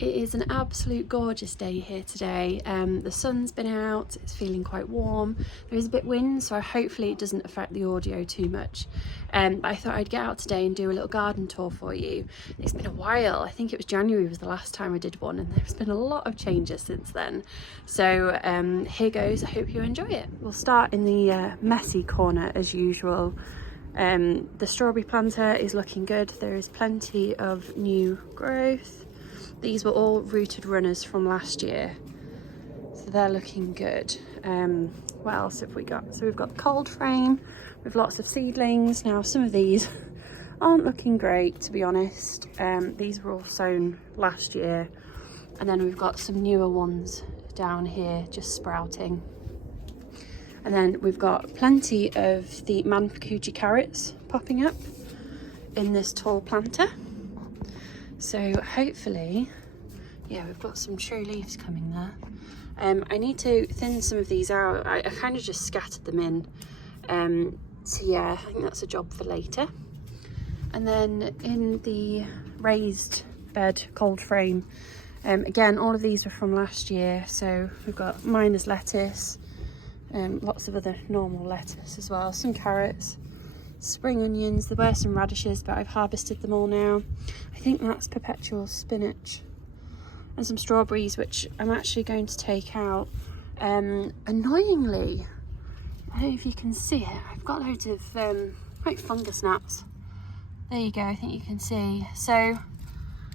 It is an absolute gorgeous day here today. The sun's been out, it's feeling quite warm. There is a bit of wind, so hopefully it doesn't affect the audio too much. But I thought I'd get out today and do a little garden tour for you. It's been a while. I think it was January was the last time I did one, and there's been a lot of changes since then. So here goes. I hope you enjoy it. We'll start in the messy corner as usual. The strawberry planter is looking good. There is plenty of new growth. These were all rooted runners from last year, so they're looking good. What else have we got? So we've got the cold frame with lots of seedlings. Now some of these aren't looking great, to be honest. These were all sown last year, and then we've got some newer ones down here just sprouting. And then we've got plenty of the Manpakuchi carrots popping up in this tall planter. So hopefully, yeah, we've got some true leaves coming there. I need to thin some of these out. I kind of just scattered them in. So yeah, I think that's a job for later. And then in the raised bed cold frame, again, all of these were from last year. So we've got miner's lettuce, lots of other normal lettuce as well, some carrots, spring onions. There were some radishes, but I've harvested them all now. I think that's perpetual spinach, and some strawberries, which I'm actually going to take out. Annoyingly, I don't know if you can see it, I've got loads of like fungus gnats. There you go, I think you can see. So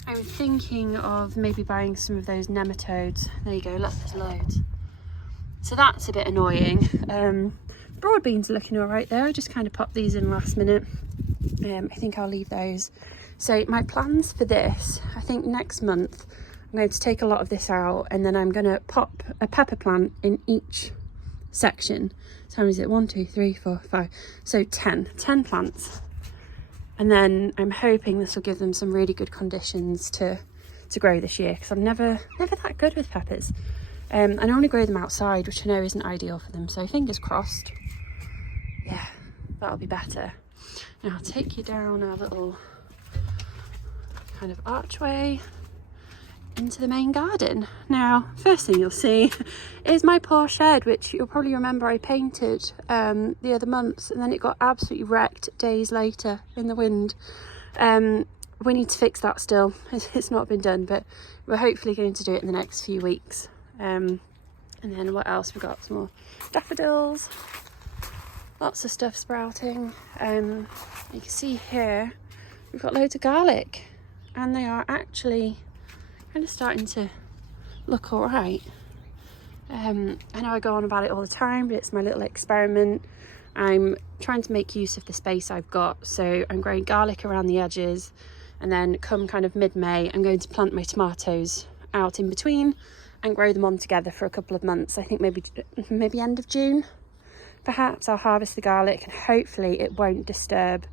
I'm thinking of maybe buying some of those nematodes. There you go, look, there's loads. So that's a bit annoying. Broad beans are looking all right there. I just kind of popped these in last minute. I think I'll leave those. So my plans for this, I think next month I'm going to take a lot of this out, and then I'm going to pop a pepper plant in each section. So how many is it? 1, 2, 3, 4, 5. So 10 plants. And then I'm hoping this will give them some really good conditions to grow this year, because I'm never that good with peppers. I only grow them outside, which I know isn't ideal for them, so fingers crossed. Yeah, that'll be better. Now I'll take you down our little kind of archway into the main garden. Now, first thing you'll see is my poor shed, which you'll probably remember I painted the other months, and then it got absolutely wrecked days later in the wind. We need to fix that still. It's not been done, but we're hopefully going to do it in the next few weeks. And then what else? We've got some more daffodils, lots of stuff sprouting. You can see here we've got loads of garlic, and they are actually kind of starting to look all right. I know I go on about it all the time, but it's my little experiment. I'm trying to make use of the space I've got, so I'm growing garlic around the edges, and then come kind of mid-May I'm going to plant my tomatoes out in between and grow them on together for a couple of months. I think maybe end of June perhaps I'll harvest the garlic, and hopefully it won't disturb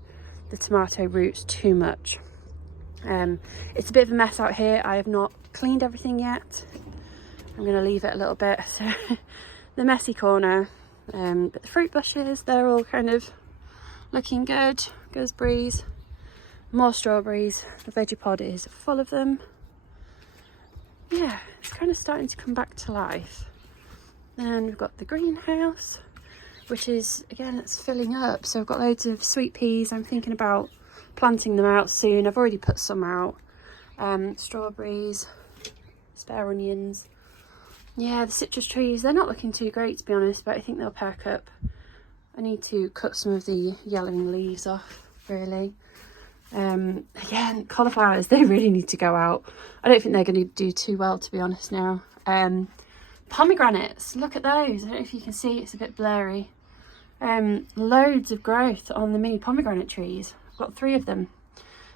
the tomato roots too much. It's a bit of a mess out here. I have not cleaned everything yet. I'm going to leave it a little bit. So the messy corner, but the fruit bushes, they're all kind of looking good. Gooseberries, more strawberries. The veggie pod is full of them. Yeah, it's kind of starting to come back to life. Then we've got the greenhouse, which is, again, it's filling up. So I've got loads of sweet peas. I'm thinking about planting them out soon. I've already put some out. Strawberries, spare onions. Yeah, the citrus trees, they're not looking too great, to be honest, but I think they'll perk up. I need to cut some of the yellowing leaves off, really. Again, cauliflowers, they really need to go out. I don't think they're going to do too well, to be honest, now. Pomegranates, look at those. I don't know if you can see, it's a bit blurry. Loads of growth on the mini pomegranate trees. I've got 3 of them.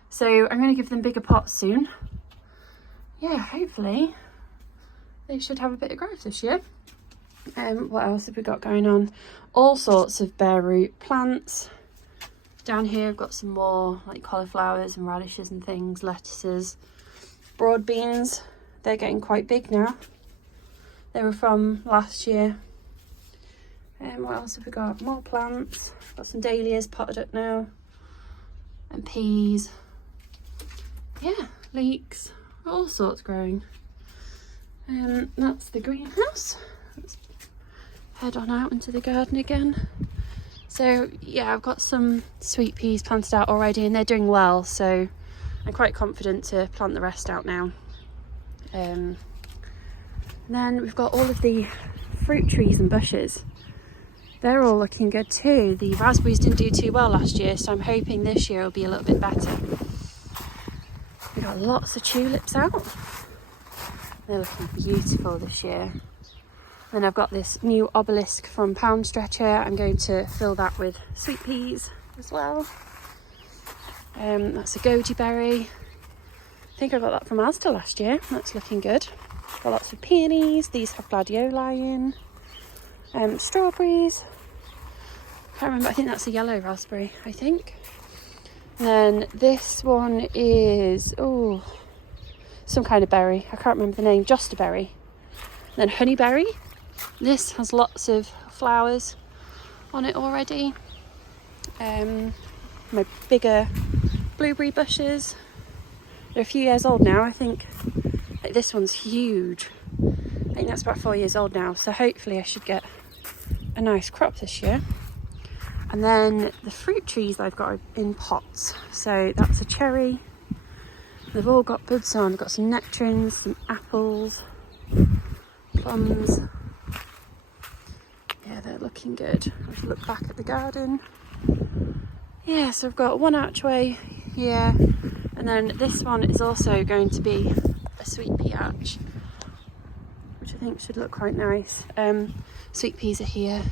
So I'm going to give them bigger pots soon. Yeah, hopefully they should have a bit of growth this year. What else have we got going on? All sorts of bare root plants. Down here I've got some more like cauliflowers and radishes and things, lettuces, broad beans. They're getting quite big now. They were from last year. What else have we got? More plants. Got some dahlias potted up now. And peas. Yeah, leeks. all sorts growing. That's the greenhouse. Let's head on out into the garden again. So yeah, I've got some sweet peas planted out already and they're doing well, so I'm quite confident to plant the rest out now. And then we've got all of the fruit trees and bushes. They're all looking good too. The raspberries didn't do too well last year, so I'm hoping this year will be a little bit better. We've got lots of tulips out. They're looking beautiful this year. Then I've got this new obelisk from Pound Stretcher. I'm going to fill that with sweet peas as well. That's a goji berry. I think I got that from Asda last year. That's looking good. Got lots of peonies. These have gladioli in. Strawberries. Can't remember. I think that's a yellow raspberry, I think. And then this one is some kind of berry. I can't remember the name. Just a berry. And then honeyberry. This has lots of flowers on it already. My bigger blueberry bushes. They're a few years old now. I think like this one's huge. I think that's about 4 years old now. So hopefully I should get a nice crop this year. And then the fruit trees I've got are in pots. So that's a cherry. They've all got buds on. I've got some nectarines, some apples, plums. Yeah, they're looking good. I'll just look back at the garden. Yeah, so I've got one archway here, and then this one is also going to be a sweet pea arch, which I think should look quite nice. Sweet peas are here.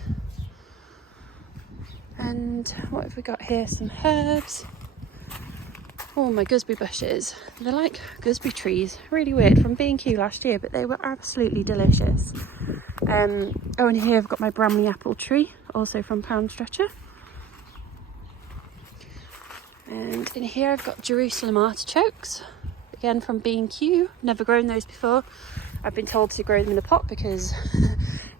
And what have we got here? Some herbs. Oh, my gooseberry bushes. They're like gooseberry trees. Really weird, from B&Q last year, but they were absolutely delicious. And here I've got my Bramley apple tree, also from Pound Stretcher. And in here I've got Jerusalem artichokes, again from B&Q. Never grown those before. I've been told to grow them in a pot because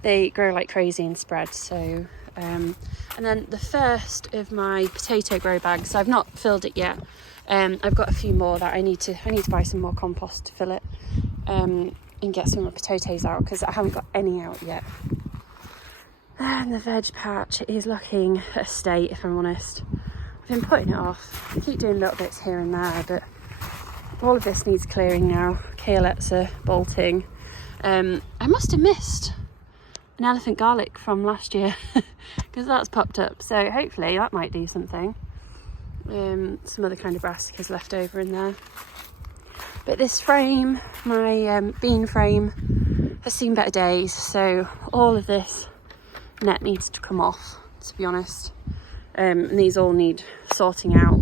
they grow like crazy and spread. So, and then the first of my potato grow bags, I've not filled it yet. I've got a few more that I need to buy some more compost to fill it and get some more potatoes out because I haven't got any out yet. And the veg patch is looking a state, if I'm honest. I've been putting it off. I keep doing little bits here and there, but all of this needs clearing now. Kalettes are bolting. I must have missed an elephant garlic from last year because that's popped up, so hopefully that might do something. Some other kind of brassicas left over in there. But this frame, my bean frame, has seen better days, so all of this net needs to come off, to be honest. And these all need sorting out.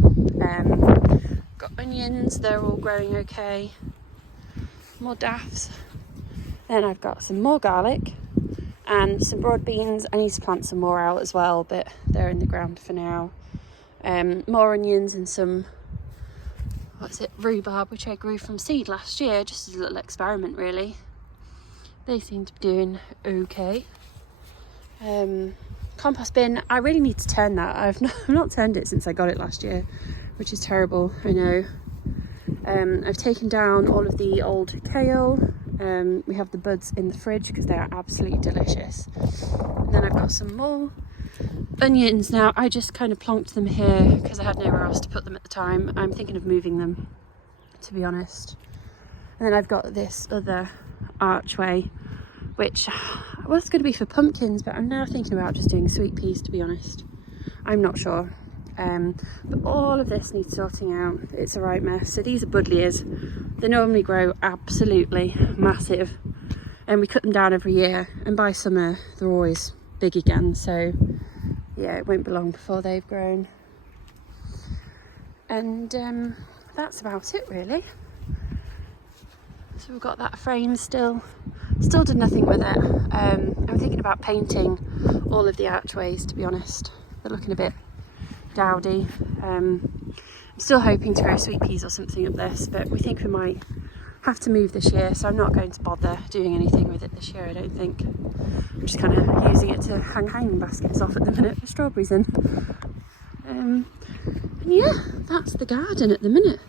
Got onions, they're all growing okay. More daffs. Then I've got some more garlic and some broad beans. I need to plant some more out as well, but they're in the ground for now. More onions and some, rhubarb, which I grew from seed last year, just as a little experiment really. They seem to be doing okay. Compost bin, I really need to turn that. I've not turned it since I got it last year, which is terrible, I know. I've taken down all of the old kale. We have the buds in the fridge because they are absolutely delicious. And then I've got some more onions. Now I just kind of plonked them here because I had nowhere else to put them at the time. I'm thinking of moving them, to be honest. And then I've got this other archway, which was going to be for pumpkins, but I'm now thinking about just doing sweet peas, to be honest. I'm not sure. But all of this needs sorting out. It's a right mess. So these are buddleias. They normally grow absolutely massive, and we cut them down every year, and by summer they're always big again. So yeah, it won't be long before they've grown. And that's about it really. So we've got that frame still did nothing with it. I'm thinking about painting all of the archways, to be honest. They're looking a bit dowdy. I'm still hoping to grow sweet peas or something up this, but we think we might have to move this year, so I'm not going to bother doing anything with it this year, I don't think. I'm just kind of using it to hang hanging baskets off at the minute with strawberries in. And yeah, that's the garden at the minute.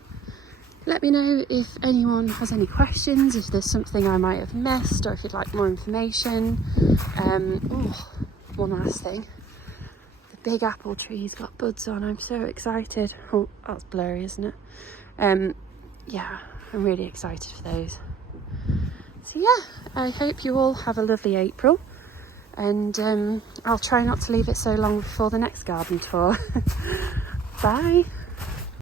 Let me know if anyone has any questions, if there's something I might have missed, or if you'd like more information. One last thing. The big apple tree's got buds on. I'm so excited. Oh, that's blurry, isn't it? Yeah, I'm really excited for those. So yeah, I hope you all have a lovely April, and I'll try not to leave it so long before the next garden tour. Bye.